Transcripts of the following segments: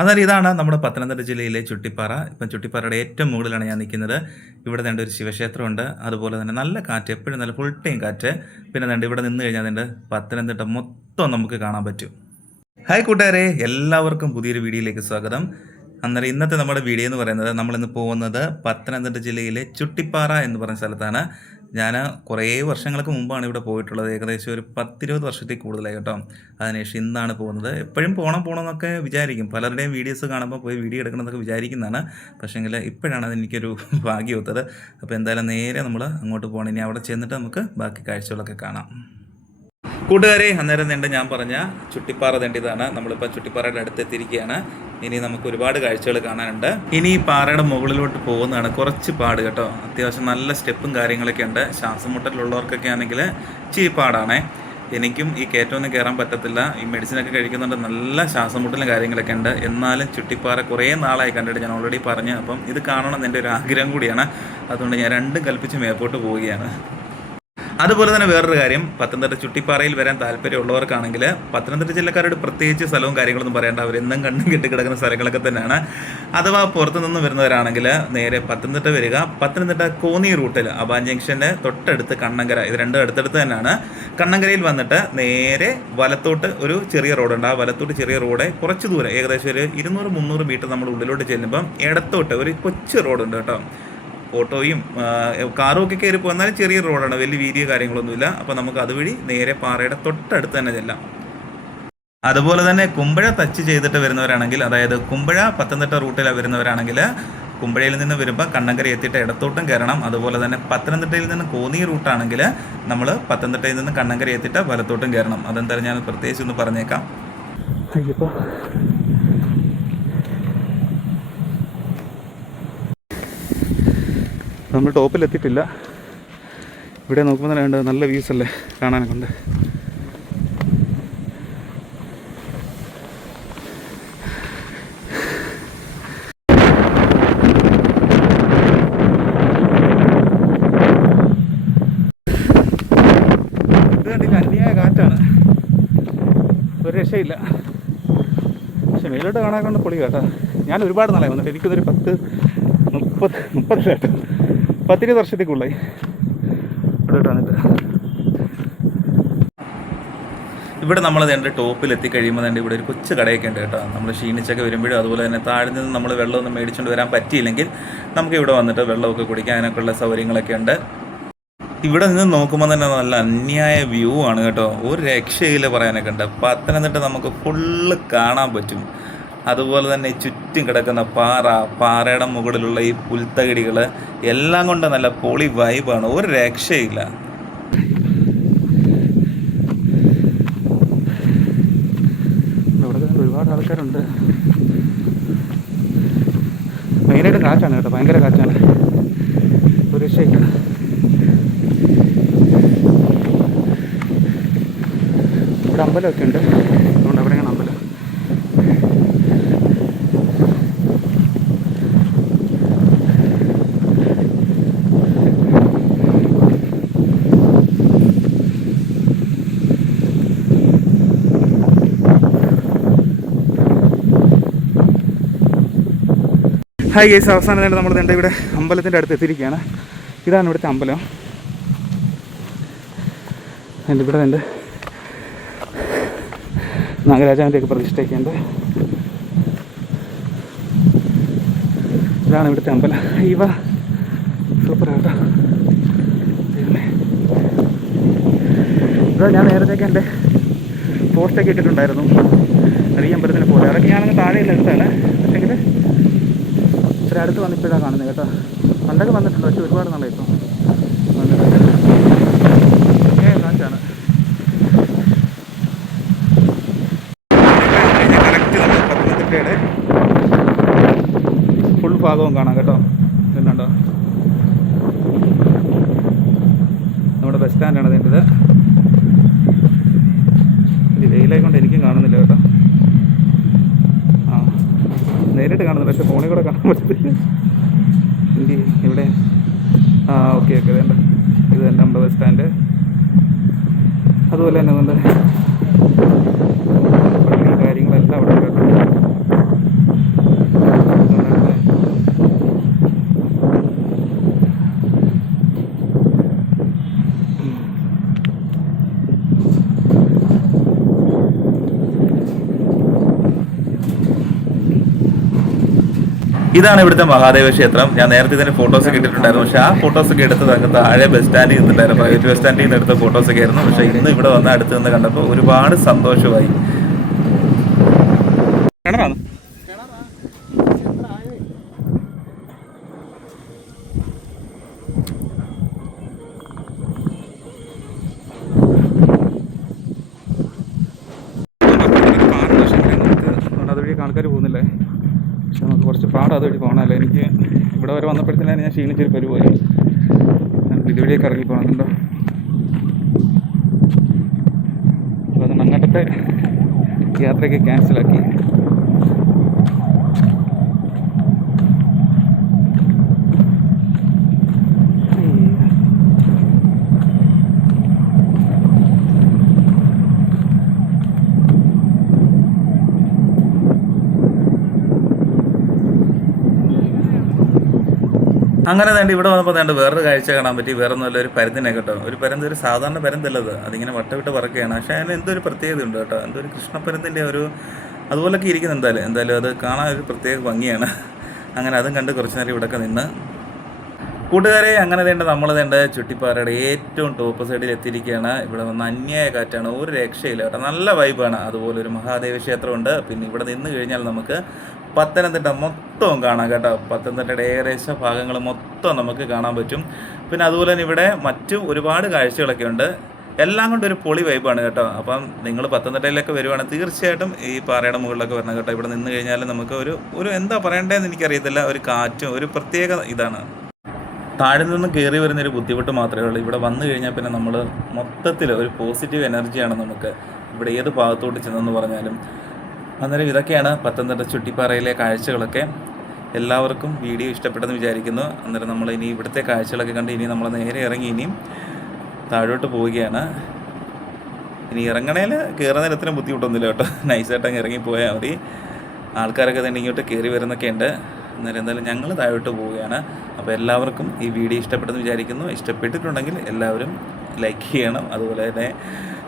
അതായത് ഇതാണ് നമ്മുടെ പത്തനംതിട്ട ജില്ലയിലെ ചുട്ടിപ്പാറ. ഇപ്പം ചുട്ടിപ്പാറയുടെ ഏറ്റവും മുകളിലാണ് ഞാൻ നിൽക്കുന്നത്. ഇവിടെ ദാണ്ട് ഒരു ശിവക്ഷേത്രമുണ്ട്. അതുപോലെ തന്നെ നല്ല കാറ്റ്, എപ്പോഴും നല്ല ഫുൾ ടൈം കാറ്റ്. പിന്നെ ദാണ്ട് ഇവിടെ നിന്ന് കഴിഞ്ഞാൽ ദാണ്ട് പത്തനംതിട്ട മൊത്തം നമുക്ക് കാണാൻ പറ്റും. ഹായ് കൂട്ടുകാരെ, എല്ലാവർക്കും പുതിയൊരു വീഡിയോയിലേക്ക് സ്വാഗതം. അന്നേരം ഇന്നത്തെ നമ്മുടെ വീഡിയോ എന്ന് പറയുന്നത്, നമ്മളിന്ന് പോകുന്നത് പത്തനംതിട്ട ജില്ലയിലെ ചുട്ടിപ്പാറ എന്ന് പറയുന്ന സ്ഥലത്താണ്. ഞാൻ കുറേ വർഷങ്ങൾക്ക് മുമ്പാണ് ഇവിടെ പോയിട്ടുള്ളത്. ഏകദേശം ഒരു 10-20 വർഷത്തിൽ കൂടുതലായി കേട്ടോ. അതിനുശേഷം ഇന്നാണ് പോകുന്നത്. എപ്പോഴും പോകണമെന്നൊക്കെ വിചാരിക്കും. പലരുടെയും വീഡിയോസ് കാണുമ്പോൾ പോയി വീഡിയോ എടുക്കണമെന്നൊക്കെ വിചാരിക്കുന്നതാണ്. പക്ഷേങ്കിൽ ഇപ്പോഴാണ് അതെനിക്കൊരു ഭാഗ്യം ഒത്തത്. അപ്പോൾ എന്തായാലും നേരെ നമ്മൾ അങ്ങോട്ട് പോകണം. ഇനി അവിടെ ചെന്നിട്ട് നമുക്ക് ബാക്കി കാഴ്ചകളൊക്കെ കാണാം. കൂട്ടുകാരെ, അന്നേരം തന്നെ ഞാൻ പറഞ്ഞ ചുട്ടിപ്പാറ തേണ്ടതാണ്. നമ്മളിപ്പോൾ ചുട്ടിപ്പാറയുടെ അടുത്തെത്തിയിരിക്കുകയാണ്. ഇനി നമുക്ക് ഒരുപാട് കാഴ്ചകൾ കാണാനുണ്ട്. ഇനി ഈ പാറയുടെ മുകളിലോട്ട് പോകുന്നതാണ്. കുറച്ച് പാട് കേട്ടോ. അത്യാവശ്യം നല്ല സ്റ്റെപ്പും കാര്യങ്ങളൊക്കെ ഉണ്ട്. ശ്വാസം മുട്ടലുള്ളവർക്കൊക്കെ ആണെങ്കിൽ ഇച്ചിരി പാടാണേ. എനിക്കും ഈ കയറ്റമൊന്നും കയറാൻ പറ്റത്തില്ല. ഈ മെഡിസിനൊക്കെ കഴിക്കുന്നുണ്ട്. നല്ല ശ്വാസം മുട്ടലും കാര്യങ്ങളൊക്കെ ഉണ്ട്. എന്നാലും ചുട്ടിപ്പാറ കുറേ നാളായി കണ്ടിട്ട്, ഞാൻ ഓൾറെഡി പറഞ്ഞു. അപ്പം ഇത് കാണണം എന്ന് എൻ്റെ ഒരു ആഗ്രഹം കൂടിയാണ്. അതുകൊണ്ട് ഞാൻ രണ്ടും കൽപ്പിച്ച് മേപ്പോട്ട് പോവുകയാണ്. അതുപോലെ തന്നെ വേറൊരു കാര്യം, പത്തനംതിട്ട ചുട്ടിപ്പാറയിൽ വരാൻ താല്പര്യമുള്ളവർക്കാണെങ്കിൽ പത്തനംതിട്ട ജില്ലക്കാരോട് പ്രത്യേകിച്ച് സ്ഥലവും കാര്യങ്ങളൊന്നും പറയേണ്ട. അവരെന്നും കണ്ടും കെട്ടിക്കിടക്കുന്ന സ്ഥലങ്ങളൊക്കെ തന്നെയാണ്. അഥവാ പുറത്തു നിന്ന് വരുന്നവരാണെങ്കിൽ നേരെ പത്തനംതിട്ട വരിക. പത്തനംതിട്ട കോന്നി റൂട്ടിൽ അബാൻ ജംഗ്ഷൻ്റെ തൊട്ടടുത്ത് കണ്ണങ്കര, ഇത് രണ്ടും അടുത്തടുത്ത് തന്നെയാണ്. കണ്ണങ്കരയിൽ വന്നിട്ട് നേരെ വലത്തോട്ട് ഒരു ചെറിയ റോഡുണ്ട്. ആ വലത്തോട്ട് ചെറിയ റോഡ് കുറച്ച് ദൂരം, ഏകദേശം ഒരു 200-300 മീറ്റർ നമ്മൾ ഉള്ളിലോട്ട് ചെല്ലുമ്പം ഇടത്തോട്ട് ഒരു കൊച്ചു റോഡുണ്ട് കേട്ടോ. ഓട്ടോയും കാറും ഒക്കെ കയറി പോകുന്നാലും ചെറിയ റോഡാണ്, വലിയ വീതിയോ കാര്യങ്ങളൊന്നുമില്ല. അപ്പോൾ നമുക്ക് അതുവഴി നേരെ പാറയുടെ തൊട്ടടുത്ത് തന്നെ ചെല്ലാം. അതുപോലെ തന്നെ കുമ്പഴ ടച്ച് ചെയ്തിട്ട് വരുന്നവരാണെങ്കിൽ, അതായത് കുമ്പഴ പത്തനംതിട്ട റൂട്ടിലാണ് വരുന്നവരാണെങ്കിൽ കുമ്പഴയിൽ നിന്ന് വരുമ്പോൾ കണ്ണങ്കര എത്തിയിട്ട് ഇടത്തോട്ടും കയറണം. അതുപോലെ തന്നെ പത്തനംതിട്ടയിൽ നിന്ന് കോന്നി റൂട്ടാണെങ്കിൽ നമ്മൾ പത്തനംതിട്ടയിൽ നിന്ന് കണ്ണങ്കര എത്തിയിട്ട് വലത്തോട്ടും കയറണം. അതെന്തായാലും ഞാൻ പ്രത്യേകിച്ച് ഒന്ന് പറഞ്ഞേക്കാം. നമ്മൾ ടോപ്പിലെത്തിയിട്ടില്ല. ഇവിടെ നോക്കുമ്പോൾ തന്നെ നല്ല വ്യൂസ് അല്ലേ കാണാനൊക്കെ ഉണ്ട്. ഇത് കണ്ടില്ല, അന്യായ കാറ്റാണ്, ഒരു രക്ഷയില്ല. പക്ഷെ മേലോട്ട് കാണാൻ കൊണ്ട് പൊളി കേട്ടോ. ഞാൻ ഒരുപാട് നാളായി വന്നിട്ട്. എനിക്കിതൊരു 10-20 വർഷത്തേക്കുള്ളായി ഇവിടോട്ട് വന്നിട്ട്. ഇവിടെ നമ്മൾ അതിൻ്റെ ടോപ്പിൽ എത്തിക്കഴിയുമ്പോൾ തന്നെ ഇവിടെ ഒരു കൊച്ചു കടയൊക്കെ ഉണ്ട് കേട്ടോ. നമ്മൾ ക്ഷീണിച്ചൊക്കെ വരുമ്പോഴും അതുപോലെ തന്നെ താഴെ നിന്ന് നമ്മൾ വെള്ളമൊന്നും മേടിച്ചുകൊണ്ട് വരാൻ പറ്റിയില്ലെങ്കിൽ നമുക്ക് ഇവിടെ വന്നിട്ട് വെള്ളമൊക്കെ കുടിക്കാൻ അതിനൊക്കെയുള്ള സൗകര്യങ്ങളൊക്കെ ഉണ്ട്. ഇവിടെ നിന്ന് നോക്കുമ്പോൾ തന്നെ നല്ല അന്യായ വ്യൂ ആണ് കേട്ടോ. ഒരു രക്ഷയില്ല പറയാനൊക്കെ ഉണ്ട്. പത്തനംതിട്ട നമുക്ക് ഫുള്ള് കാണാൻ പറ്റും. അതുപോലെ തന്നെ ചുറ്റും കിടക്കുന്ന പാറയുടെ മുകളിലുള്ള ഈ പുൽത്തകിടികൾ എല്ലാം കൊണ്ട് നല്ല പൊളി വൈബാണ്, ഒരു രക്ഷയില്ല. ഇവിടെ ഒരുപാട് ആൾക്കാരുണ്ട്. മെയിനായിട്ട് കാറ്റാണ് കേട്ടോ, ഭയങ്കര കാറ്റാണ്, ഒരു രക്ഷയില്ല. ഇവിടെ അമ്പലമൊക്കെ ഉണ്ട്, അതുകൊണ്ട് അവിടെ അമ്പലം. ഹായ് ഗൈസ്, അവസാനം തന്നെ നമ്മൾ ഇവിടെ അമ്പലത്തിൻ്റെ അടുത്ത് എത്തിയിരിക്കുകയാണ്. ഇതാണ് ഇവിടുത്തെ അമ്പലം. എൻ്റെ ഇവിടെ ഉണ്ട് നാഗരാജാവിൻ്റെയൊക്കെ പ്രതിഷ്ഠയൊക്കെ ഉണ്ട്. ഇതാണ് ഇവിടുത്തെ അമ്പലം. ഇവ സൂപ്പറാട്ടോ. ഇവിടെ ഞാൻ നേരത്തേക്ക് എൻ്റെ പോസ്റ്റൊക്കെ ഇട്ടിട്ടുണ്ടായിരുന്നു ഈ അമ്പലത്തിന് പോലെ. അതൊക്കെ ഞാനങ്ങ് താഴെയുള്ള അടുത്താണ്. പക്ഷേങ്കിൽ ഇത്ര അടുത്ത് വന്നിപ്പോഴാണ് കാണുന്നത് കേട്ടോ. പണ്ടൊക്കെ വന്നിട്ടുണ്ട്, പക്ഷെ ഒരുപാട് നാളെ ഇപ്പം വന്നിട്ടുണ്ട്. കാറ്റാണ്. കറക്റ്റ് നമ്മൾ പത്തനംതിട്ടയുടെ ഫുൾ ഭാഗവും കാണാം കേട്ടോ. എന്നുണ്ടോ, നമ്മുടെ ബസ് സ്റ്റാൻഡാണ് അതിൻ്റെത്. ഇത് വെയിലായിക്കൊണ്ട് എനിക്കും കാണുന്നില്ല കേട്ടോ. നേരിട്ട് കാണുന്നില്ല, പക്ഷെ ഫോണിൽ കൂടെ കാണാൻ പറ്റത്തില്ല. ഇവിടെ ഓക്കെ വേണ്ട, ഇത് തന്നെ നമ്മുടെ ബസ് സ്റ്റാൻഡ്. അതുപോലെ തന്നെ നമ്മുടെ കാര്യങ്ങളെല്ലാം അവിടെ കേട്ടോ. ഇതാണ് ഇവിടുത്തെ മഹാദേവ ക്ഷേത്രം. ഞാൻ നേരത്തെ ഇതിന്റെ ഫോട്ടോസ് ഒക്കെ ഇട്ടിട്ടുണ്ടായിരുന്നു. പക്ഷെ ആ ഫോട്ടോസ് ഒക്കെ എടുത്തത് അങ്ങ് താഴെ ബസ് സ്റ്റാൻഡിൽ നിന്നിട്ടുണ്ടായിരുന്നു, പ്രൈവറ്റ് ബസ് സ്റ്റാൻഡിൽ നിന്ന് എടുത്ത ഫോട്ടോസ് ഒക്കെ ആയിരുന്നു. പക്ഷെ ഇന്ന് ഇവിടെ വന്ന് അടുത്ത് നിന്ന് കണ്ടപ്പോൾ ഒരുപാട് സന്തോഷമായി. കിണറാണ് അതുവഴി ആൾക്കാർ പോകുന്നില്ലേ, പക്ഷെ നമുക്ക് കുറച്ച് പാട് അതുവഴി പോകണമല്ലോ. എനിക്ക് ഇവിടെ വരെ വന്നപ്പോഴത്തേനും ഞാൻ ക്ഷീണിച്ചൊരു പരിപാടി. ഇതുവഴിയൊക്കെ ഇറങ്ങി പോകുന്നുണ്ടോ, അപ്പോൾ അതുകൊണ്ട് അങ്ങോട്ടത്തെ യാത്രയൊക്കെ ക്യാൻസലാക്കി. അങ്ങനെ വേണ്ടി ഇവിടെ വന്നപ്പോൾ വേണ്ട വേറൊരു കാഴ്ച കാണാൻ പറ്റി. വേറെ ഒന്നുമല്ല, ഒരു പരുന്തിനെ കേട്ടോ. ഒരു പരുന്ത്, ഒരു സാധാരണ പരുന്തല്ലത്, അതിങ്ങനെ വട്ടവിട്ട് പറക്കുകയാണ്. പക്ഷേ അതിന് എന്തൊരു പ്രത്യേകത ഉണ്ട് കേട്ടോ. എന്തൊരു കൃഷ്ണപ്പരുന്തിൻ്റെ ഒരു അതുപോലൊക്കെ ഇരിക്കുന്നു. എന്തായാലും അത് കാണാൻ ഒരു പ്രത്യേക ഭംഗിയാണ്. അങ്ങനെ അതും കണ്ട് കുറച്ച് നേരം ഇവിടെയൊക്കെ നിന്ന് കൂട്ടുകാരെ അങ്ങനെ നമ്മൾ ചുട്ടിപ്പാറയുടെ ഏറ്റവും ടോപ്പ് സൈഡിൽ എത്തിയിരിക്കുകയാണ്. ഇവിടെ വന്ന് അന്യായ കാറ്റാണ്, ഒരു രക്ഷയില്ല കേട്ടോ, നല്ല വൈബാണ്. അതുപോലെ ഒരു മഹാദേവ ക്ഷേത്രമുണ്ട്. പിന്നെ ഇവിടെ നിന്ന് കഴിഞ്ഞാൽ നമുക്ക് പത്തനംതിട്ട മൊത്തവും കാണാം കേട്ടോ. പത്തനംതിട്ടയുടെ ഏകദേശം ഭാഗങ്ങൾ മൊത്തം നമുക്ക് കാണാൻ പറ്റും. പിന്നെ അതുപോലെ തന്നെ ഇവിടെ മറ്റു ഒരുപാട് കാഴ്ചകളൊക്കെ ഉണ്ട്. എല്ലാം കൊണ്ട് ഒരു പൊളി വൈബാണ് കേട്ടോ. അപ്പം നിങ്ങൾ പത്തനംതിട്ടയിലൊക്കെ വരുവാണെങ്കിൽ തീർച്ചയായിട്ടും ഈ പാറയുടെ മുകളിലൊക്കെ വരണം കേട്ടോ. ഇവിടെ നിന്ന് കഴിഞ്ഞാൽ നമുക്ക് ഒരു എന്താ പറയേണ്ടതെന്ന് എനിക്കറിയത്തില്ല, ഒരു കാറ്റും ഒരു പ്രത്യേക ഇതാണ്. താഴെ നിന്ന് കയറി വരുന്നൊരു ബുദ്ധിമുട്ട് മാത്രമേ ഉള്ളൂ. ഇവിടെ വന്നു കഴിഞ്ഞാൽ പിന്നെ നമ്മൾ മൊത്തത്തിൽ ഒരു പോസിറ്റീവ് എനർജിയാണ് നമുക്ക് ഇവിടെ ഏത് ഭാഗത്തോട്ട് ചെന്നെന്ന് പറഞ്ഞാലും. അന്നേരം ഇതൊക്കെയാണ് പത്തനംതിട്ട ചുട്ടിപ്പാറയിലെ കാഴ്ചകളൊക്കെ. എല്ലാവർക്കും വീഡിയോ ഇഷ്ടപ്പെട്ടെന്ന് വിചാരിക്കുന്നു. അന്നേരം നമ്മൾ ഇനി ഇവിടുത്തെ കാഴ്ചകളൊക്കെ കണ്ട് ഇനി നമ്മൾ നേരെ ഇറങ്ങി ഇനിയും താഴോട്ട് പോവുകയാണ്. ഇനി ഇറങ്ങണേൽ കയറുന്നതിന് എത്ര ബുദ്ധിമുട്ടൊന്നുമില്ല കേട്ടോ, നൈസായിട്ട് അങ്ങ് ഇറങ്ങിപ്പോയാൽ മതി. ആൾക്കാരൊക്കെ തന്നെ ഇങ്ങോട്ട് കയറി വരുന്നൊക്കെ ഉണ്ട്. അന്നേരം എന്തായാലും ഞങ്ങൾ താഴോട്ട് പോവുകയാണ്. അപ്പോൾ എല്ലാവർക്കും ഈ വീഡിയോ ഇഷ്ടപ്പെട്ടെന്ന് വിചാരിക്കുന്നു. ഇഷ്ടപ്പെട്ടിട്ടുണ്ടെങ്കിൽ എല്ലാവരും ലൈക്ക് ചെയ്യണം, അതുപോലെ തന്നെ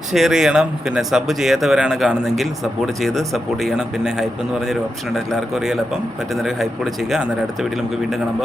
ഷെയർ ചെയ്യണം. പിന്നെ സബ് ചെയ്യാത്തവരാണ് കാണുന്നതെങ്കിൽ സപ്പോർട്ട് ചെയ്യണം. പിന്നെ ഹൈപ്പ് എന്ന് പറഞ്ഞൊരു ഓപ്ഷൻ ഉണ്ട്, എല്ലാവർക്കും അറിയാലോ. അപ്പം പറ്റുന്നവരെ ഹൈപ്പ് കൂടെ ചെയ്യുക. അന്നേരം അടുത്ത വീഡിയോയിൽ നമുക്ക് വീണ്ടും കാണാം.